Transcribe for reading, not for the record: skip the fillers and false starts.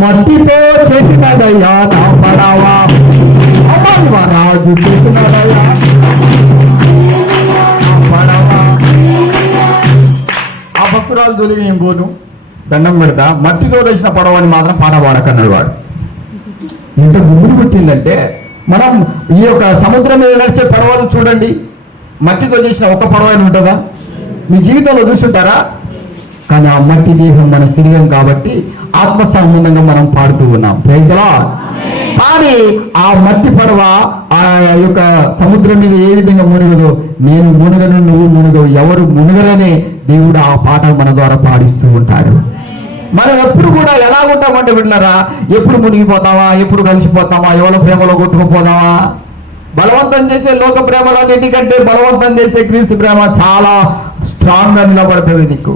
మట్టితో చేసినదయ్యా నా పడవా, రాజు చేసినదయ్యా నా పడవా. ఆ భక్తురాలు జోలికి ఏం పోను, దండం పెడతా, మట్టితో వేసిన పడవని మాత్రం పాట పాడకన్నాడు వాడు. ఇంత గుమ్ములు పుట్టిందంటే మనం ఈ యొక్క సముద్రం మీద నడిచే పడవలు చూడండి, మట్టితో చేసిన ఒక పడవ ఉంటుందా? మీ జీవితంలో చూసుంటారా? కానీ ఆ మట్టి దేహం మన శరీరం కాబట్టి ఆత్మ సంబంధంగా మనం పాడుతూ ఉన్నాం. Praise the Lord. కానీ ఆ మట్టి పడవ ఆ యొక్క సముద్రం మీద ఏ విధంగా మునుగదో, నేను మునుగను నువ్వు మునుగవు, ఎవరు మునుగరనే దేవుడు ఆ పాట మన ద్వారా పాడిస్తూ ఉంటాడు. మనం ఎప్పుడు కూడా ఎలా ఉంటామంటే విన్నారా, ఎప్పుడు మునిగిపోతావా, ఎప్పుడు కలిసిపోతావా, ఎవరి ప్రేమలో కొట్టుకుపోతావా? బలవంతం చేసే లోక ప్రేమలన్నిటికంటే బలవంతం చేసే క్రీస్తు ప్రేమ చాలా స్ట్రాంగ్ గా నిలబడుతుంది నీకు.